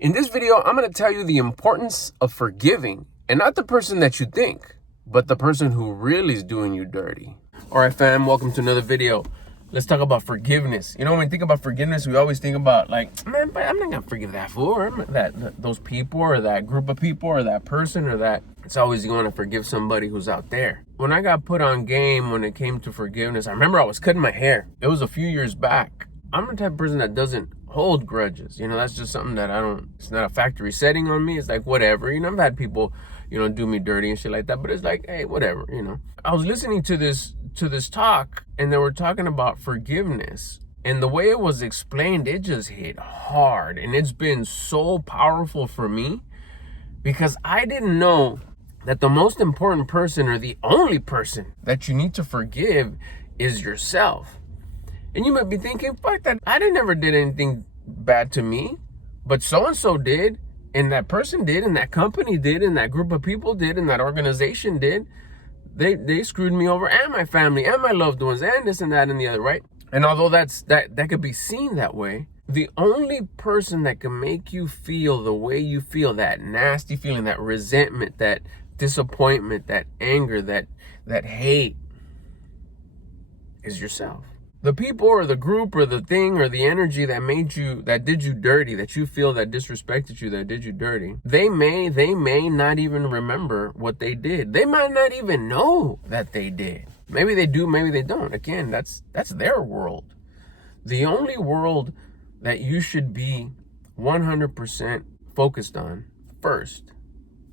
In this video, I'm going to tell you the importance of forgiving, and not the person that you think, but the person who really is doing you dirty. All right, fam, welcome to another video. Let's talk about forgiveness. You know, when we think about forgiveness, we always think about like, man, but I'm not going to forgive that fool or those people or that group of people or that person or that. It's always you want to forgive somebody who's out there. When I got put on game when it came to forgiveness, I remember I was cutting my hair. It was a few years back. I'm the type of person that doesn't hold grudges. You know, that's just something that it's not a factory setting on me. It's like, whatever. You know, I've had people, do me dirty and shit like that, but it's like, hey, whatever, I was listening to this talk and they were talking about forgiveness, and the way it was explained, it just hit hard. And it's been so powerful for me because I didn't know that the most important person or the only person that you need to forgive is yourself. And you might be thinking, fuck that, never did anything bad to me, but so-and-so did, and that person did, and that company did, and that group of people did, and that organization did. They screwed me over, and my family, and my loved ones, and this and that and the other, right? And although that could be seen that way, the only person that can make you feel the way you feel, that nasty feeling, that resentment, that disappointment, that anger, that hate, is yourself. The people or the group or the thing or the energy that did you dirty, that you feel that disrespected you, that did you dirty, they may not even remember what they did. They might not even know that they did. Maybe they do, maybe they don't. Again, that's their world. The only world that you should be 100% focused on first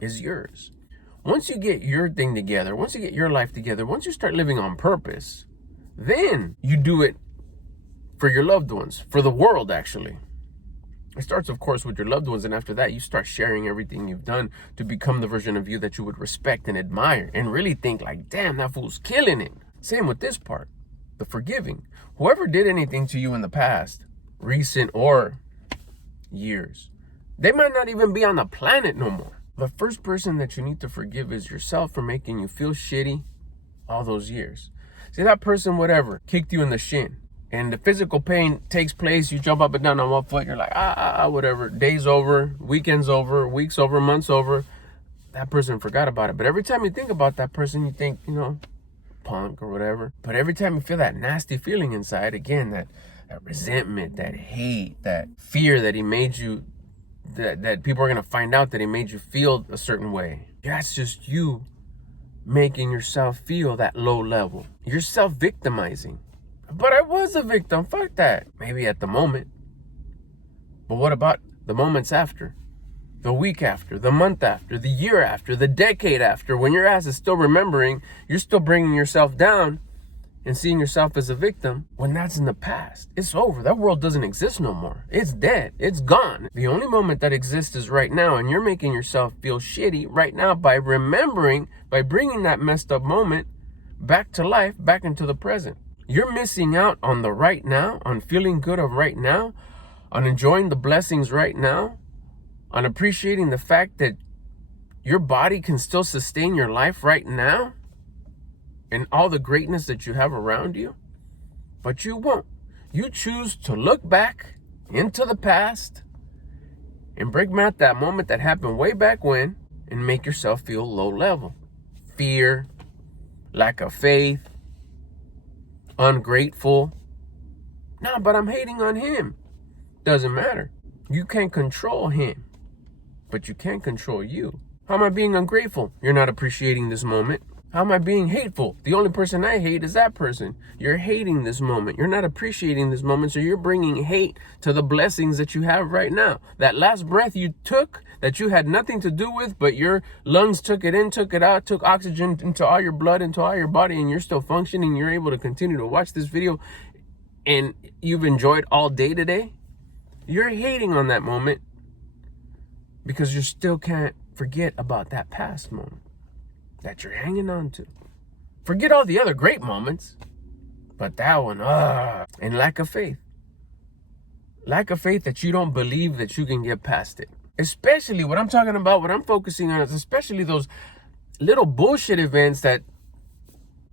is yours. Once you get your thing together, once you get your life together, once you start living on purpose, then you do it for your loved ones, for the world, actually. It starts, of course, with your loved ones, and after that, you start sharing everything you've done to become the version of you that you would respect and admire and really think like, damn, that fool's killing it. Same with this part, the forgiving. Whoever did anything to you in the past, recent or years, they might not even be on the planet no more. The first person that you need to forgive is yourself for making you feel shitty all those years. See, that person, whatever, kicked you in the shin, and the physical pain takes place. You jump up and down on one foot. You're like, whatever. Day's over, weekend's over, weeks over, months over. That person forgot about it. But every time you think about that person, you think, punk or whatever. But every time you feel that nasty feeling inside, again, that resentment, that hate, that fear that he made you, that people are going to find out that he made you feel a certain way. That's just you making yourself feel that low level. You're self-victimizing. But I was a victim. Fuck that. Maybe at the moment. But what about the moments after? The week after? The month after? The year after? The decade after? When your ass is still remembering, you're still bringing yourself down and seeing yourself as a victim, when that's in the past. It's over. That world doesn't exist no more. It's dead. It's gone. The only moment that exists is right now, and you're making yourself feel shitty right now by bringing that messed up moment back to life, back into the present. You're missing out on the right now, on feeling good of right now, on enjoying the blessings right now, on appreciating the fact that your body can still sustain your life right now, and all the greatness that you have around you. But you won't. You choose to look back into the past and bring out that moment that happened way back when and make yourself feel low level. Fear, lack of faith, ungrateful. Nah, but I'm hating on him. Doesn't matter. You can't control him, but you can control you. How am I being ungrateful? You're not appreciating this moment. How am I being hateful? The only person I hate is that person. You're hating this moment. You're not appreciating this moment, so you're bringing hate to the blessings that you have right now. That last breath you took that you had nothing to do with, but your lungs took it in, took it out, took oxygen into all your blood, into all your body, and you're still functioning. You're able to continue to watch this video, and you've enjoyed all day today. You're hating on that moment because you still can't forget about that past moment that you're hanging on to. Forget all the other great moments, but that one, and lack of faith. Lack of faith that you don't believe that you can get past it. Especially what I'm talking about, what I'm focusing on is especially those little bullshit events that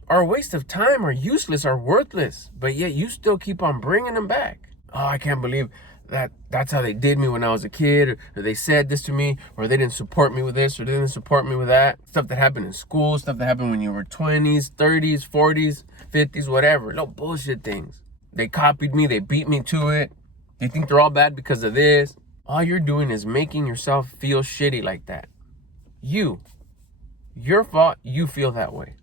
are a waste of time, are useless, are worthless, but yet you still keep on bringing them back. Oh, I can't believe that's how they did me when I was a kid, or they said this to me, or they didn't support me with this, or they didn't support me with that. Stuff that happened in school, stuff that happened when you were 20s, 30s, 40s, 50s, whatever. No bullshit things. They copied me, they beat me to it. They think they're all bad because of this. All you're doing is making yourself feel shitty like that. Your fault, you feel that way.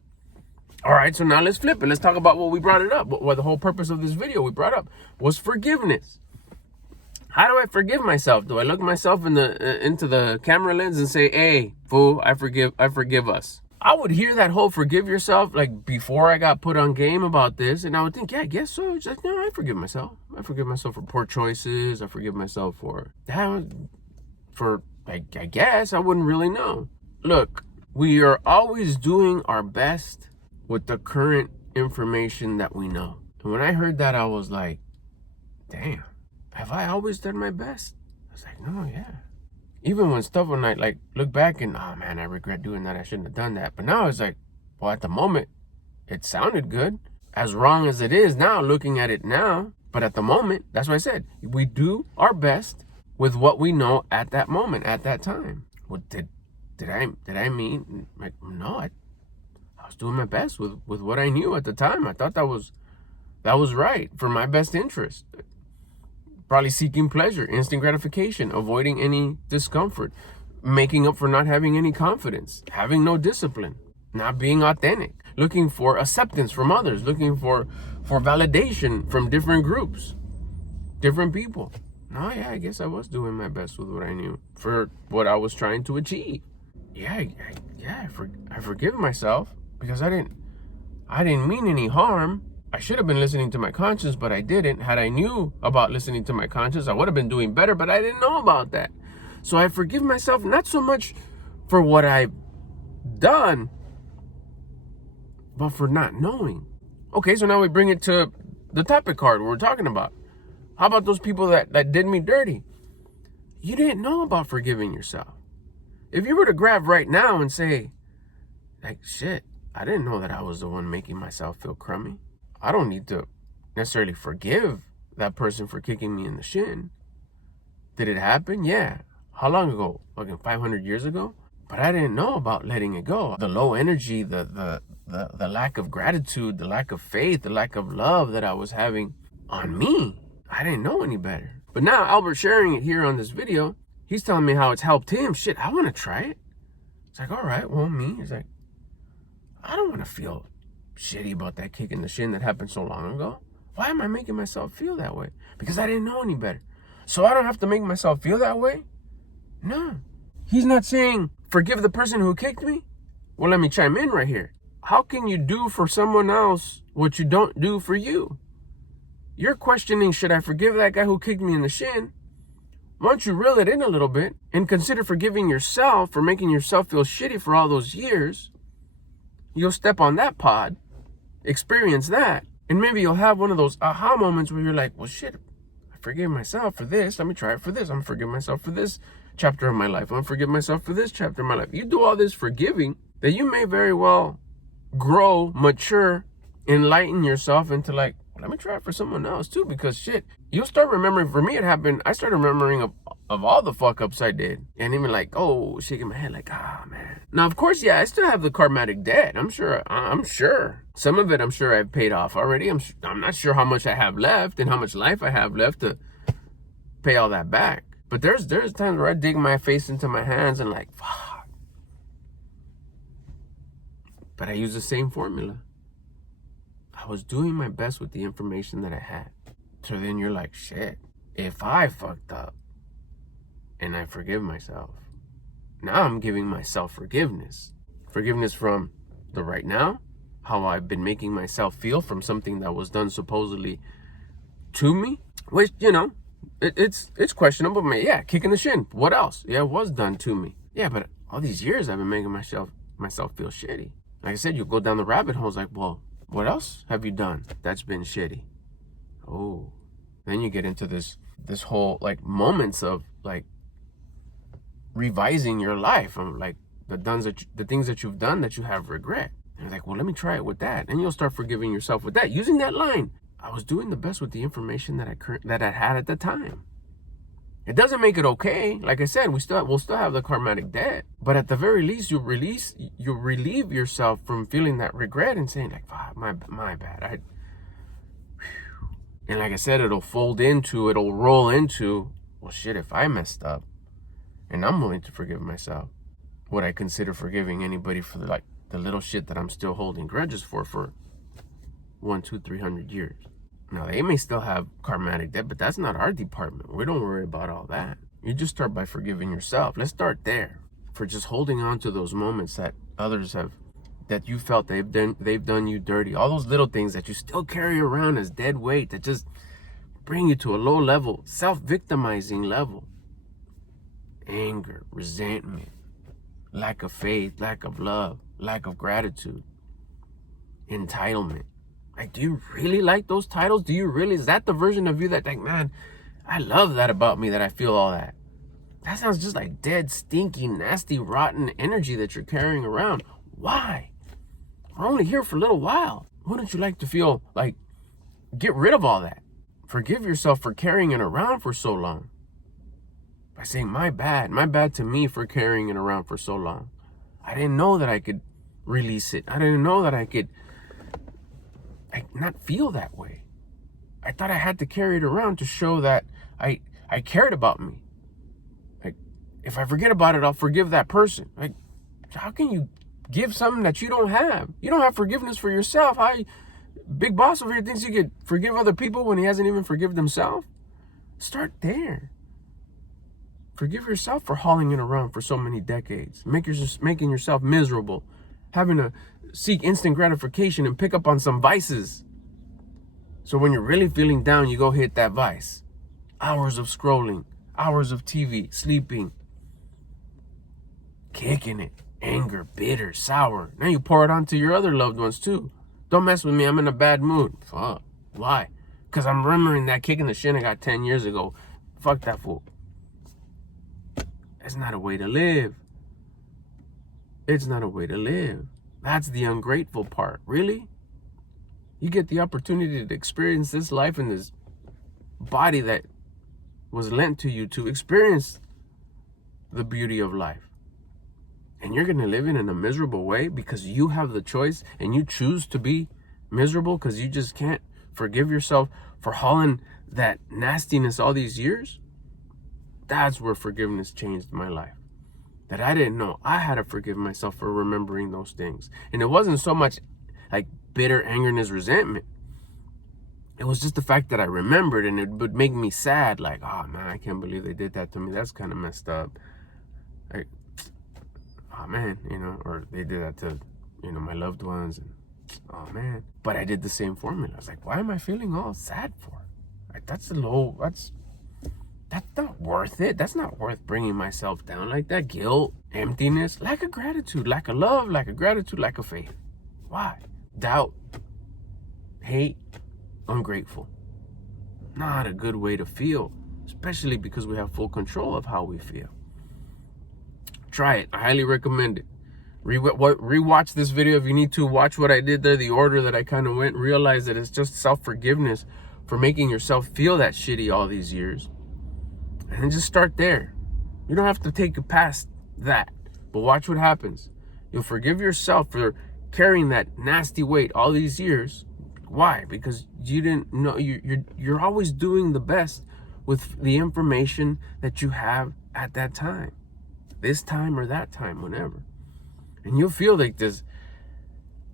All right, so now let's flip it. Let's talk about what we brought it up. What the whole purpose of this video we brought up was forgiveness. How do I forgive myself? Do I look myself into the camera lens and say, "Hey, fool, I forgive us"? I would hear that whole forgive yourself like before I got put on game about this, and I would think, yeah, I guess so. It's like, no, I forgive myself. I forgive myself for poor choices. I forgive myself for that. I guess I wouldn't really know. Look, we are always doing our best with the current information that we know. And when I heard that, I was like, damn, have I always done my best? I was like, no, yeah. Even when I like look back and, oh man, I regret doing that. I shouldn't have done that. But now it's like, well, at the moment, it sounded good. As wrong as it is now, looking at it now. But at the moment, that's what I said. We do our best with what we know at that moment, at that time. What did I mean? Like, no, I was doing my best with what I knew at the time. I thought that was right for my best interest. Probably seeking pleasure, instant gratification, avoiding any discomfort, making up for not having any confidence, having no discipline, not being authentic, looking for acceptance from others, looking for validation from different groups, different people. No, yeah, I guess I was doing my best with what I knew for what I was trying to achieve. Yeah, I forgive myself because I didn't mean any harm. I should have been listening to my conscience, but I didn't. Had I knew about listening to my conscience, I would have been doing better, but I didn't know about that. So I forgive myself not so much for what I've done, but for not knowing. Okay, so now we bring it to the topic card we're talking about. How about those people that did me dirty? You didn't know about forgiving yourself. If you were to grab right now and say, like, shit, I didn't know that I was the one making myself feel crummy. I don't need to necessarily forgive that person for kicking me in the shin. Did it happen? Yeah. How long ago? Like 500 years ago? But I didn't know about letting it go. The low energy, the lack of gratitude, the lack of faith, the lack of love that I was having on me. I didn't know any better. But now Albert sharing it here on this video, he's telling me how it's helped him. Shit, I want to try it. It's like, all right, well, me. It's like, I don't want to feel shitty about that kick in the shin that happened so long ago. Why am I making myself feel that way? Because I didn't know any better. So I don't have to make myself feel that way? No. He's not saying forgive the person who kicked me. Well, let me chime in right here. How can you do for someone else what you don't do for you? You're questioning, should I forgive that guy who kicked me in the shin? Once you reel it in a little bit and consider forgiving yourself for making yourself feel shitty for all those years, you'll step on that pod, experience that, and maybe you'll have one of those aha moments where you're like, well, shit, I forgive myself for this. Let me try it for this. I'm going to forgive myself for this chapter of my life. I'm going to forgive myself for this chapter of my life. You do all this forgiving that you may very well grow, mature, enlighten yourself into like, let me try it for someone else too, because shit, you'll start remembering. For me, it happened. I started remembering of all the fuck ups I did, and even like, oh, shaking my head like, ah, man. Now, of course, yeah, I still have the karmatic debt. I'm sure some of it, I'm sure I've paid off already. I'm not sure how much I have left and how much life I have left to pay all that back. But there's times where I dig my face into my hands and like, fuck. But I use the same formula. I was doing my best with the information that I had. So then you're like, shit, if I fucked up and I forgive myself, now I'm giving myself forgiveness. Forgiveness from the right now, how I've been making myself feel from something that was done supposedly to me, which, you know, it's questionable. But yeah, kick in the shin. What else? Yeah, it was done to me. Yeah, but all these years I've been making myself feel shitty. Like I said, you go down the rabbit holes like, well, what else have you done that's been shitty? Oh, then you get into this whole like moments of like revising your life, of like the things that you've done that you have regret. And you're like, well, let me try it with that, and you'll start forgiving yourself with that, using that line. I was doing the best with the information that I had at the time. It doesn't make it okay. Like I said, we'll still have the karmatic debt, but at the very least, you relieve yourself from feeling that regret and saying like, "Ah, my bad." And like I said, it'll roll into, well, shit. If I messed up, and I'm willing to forgive myself, would I consider forgiving anybody for the little shit that I'm still holding grudges for 100, 200, 300 years? Now, they may still have karmatic debt, but that's not our department. We don't worry about all that. You just start by forgiving yourself. Let's start there. For just holding on to those moments that others have, that you felt they've done you dirty. All those little things that you still carry around as dead weight that just bring you to a low level, self-victimizing level. Anger, resentment, lack of faith, lack of love, lack of gratitude, entitlement. Like, do you really like those titles? Is that the version of you that, like, man, I love that about me, that I feel all that? That sounds just like dead, stinky, nasty, rotten energy that you're carrying around. Why? We're only here for a little while. Wouldn't you like to feel like, get rid of all that? Forgive yourself for carrying it around for so long. By saying, my bad to me for carrying it around for so long. I didn't know that I could release it. I didn't know that I could not feel that way. I thought I had to carry it around to show that I cared about me. Like, if I forget about it, I'll forgive that person. Like, how can you give something that you don't have? You don't have forgiveness for yourself. Big boss over here thinks you could forgive other people when he hasn't even forgiven himself. Start there. Forgive yourself for hauling it around for so many decades, making yourself miserable, having to seek instant gratification and pick up on some vices. So when you're really feeling down, you go hit that vice. Hours of scrolling, hours of TV, sleeping, kicking it, anger, bitter, sour. Now you pour it onto your other loved ones too. Don't mess with me, I'm in a bad mood. Fuck. Why? Because I'm remembering that kick in the shin I got 10 years ago. Fuck that fool. That's not a way to live. It's not a way to live. That's the ungrateful part. Really? You get the opportunity to experience this life in this body that was lent to you to experience the beauty of life. And you're going to live in a miserable way because you have the choice and you choose to be miserable because you just can't forgive yourself for hauling that nastiness all these years? That's where forgiveness changed my life. That I didn't know I had to forgive myself for remembering those things. And it wasn't so much like bitter angerness, resentment. It was just the fact that I remembered, and it would make me sad. Like, oh man, I can't believe they did that to me. That's kind of messed up. Like, oh man, or they did that to, my loved ones. And oh man. But I did the same formula. I was like, why am I feeling all sad for? Like, that's not worth it. That's not worth bringing myself down like that. Guilt, emptiness, lack of gratitude, lack of love, lack of gratitude, lack of faith. Why? Doubt, hate, ungrateful. Not a good way to feel, especially because we have full control of how we feel. Try it. I highly recommend it. Rewatch this video if you need to. Watch what I did there, the order that I kind of went. Realize that it's just self-forgiveness for making yourself feel that shitty all these years. And just start there. You don't have to take it past that. But watch what happens. You'll forgive yourself for carrying that nasty weight all these years. Why? Because you didn't know. You're always doing the best with the information that you have at that time. This time or that time, whenever. And you'll feel like this,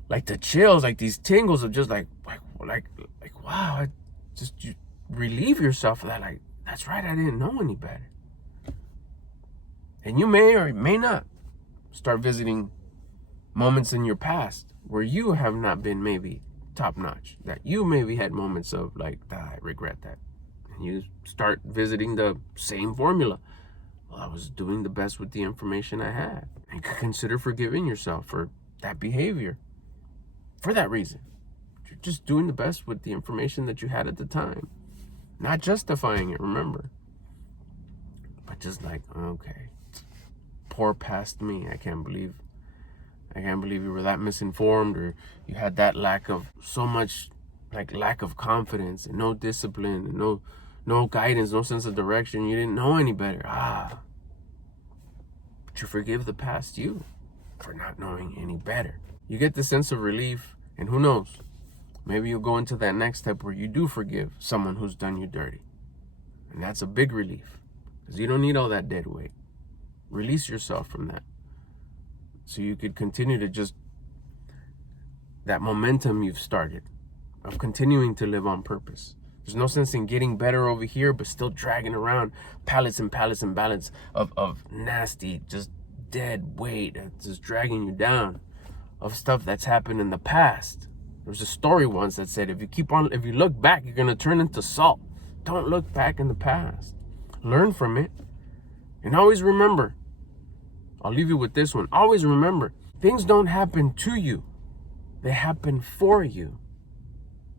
like the chills, like these tingles of just like wow. You relieve yourself of that. Like, that's right, I didn't know any better. And you may or may not start visiting moments in your past where you have not been maybe top notch. That you maybe had moments of like, I regret that. And you start visiting the same formula. Well, I was doing the best with the information I had. And consider forgiving yourself for that behavior. For that reason. You're just doing the best with the information that you had at the time. Not justifying it, remember. But just like, okay, poor past me. I can't believe you were that misinformed, or you had that lack of confidence and no discipline and no guidance, no sense of direction. You didn't know any better. But you forgive the past you for not knowing any better. You get the sense of relief, and who knows, maybe you'll go into that next step where you do forgive someone who's done you dirty. And that's a big relief, because you don't need all that dead weight. Release yourself from that, so you could continue to just, that momentum you've started of continuing to live on purpose. There's no sense in getting better over here, but still dragging around pallets and pallets and pallets of nasty, just dead weight that's just dragging you down, of stuff that's happened in the past. There was a story once that said, if you look back, you're going to turn into salt. Don't look back in the past. Learn from it. And always remember, I'll leave you with this one. Always remember, things don't happen to you. They happen for you.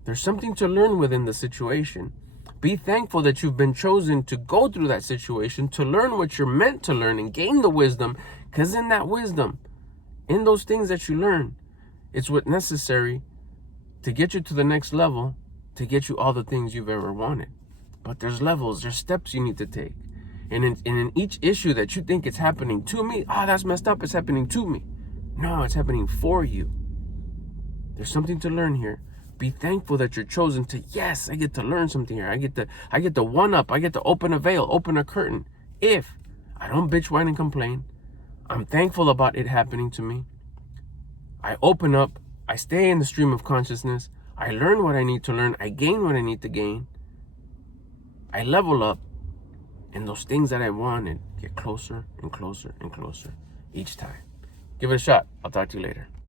There's something to learn within the situation. Be thankful that you've been chosen to go through that situation, to learn what you're meant to learn and gain the wisdom. Because in that wisdom, in those things that you learn, it's what's necessary to get you to the next level, to get you all the things you've ever wanted. But there's levels, there's steps you need to take. And in each issue that you think it's happening to me, that's messed up, it's happening to me. No, it's happening for you. There's something to learn here. Be thankful that you're chosen to, yes, I get to learn something here. I get to one up. I get to open a veil, open a curtain. If I don't bitch, whine, and complain, I'm thankful about it happening to me. I open up. I stay in the stream of consciousness. I learn what I need to learn. I gain what I need to gain. I level up. And those things that I wanted get closer and closer and closer each time. Give it a shot. I'll talk to you later.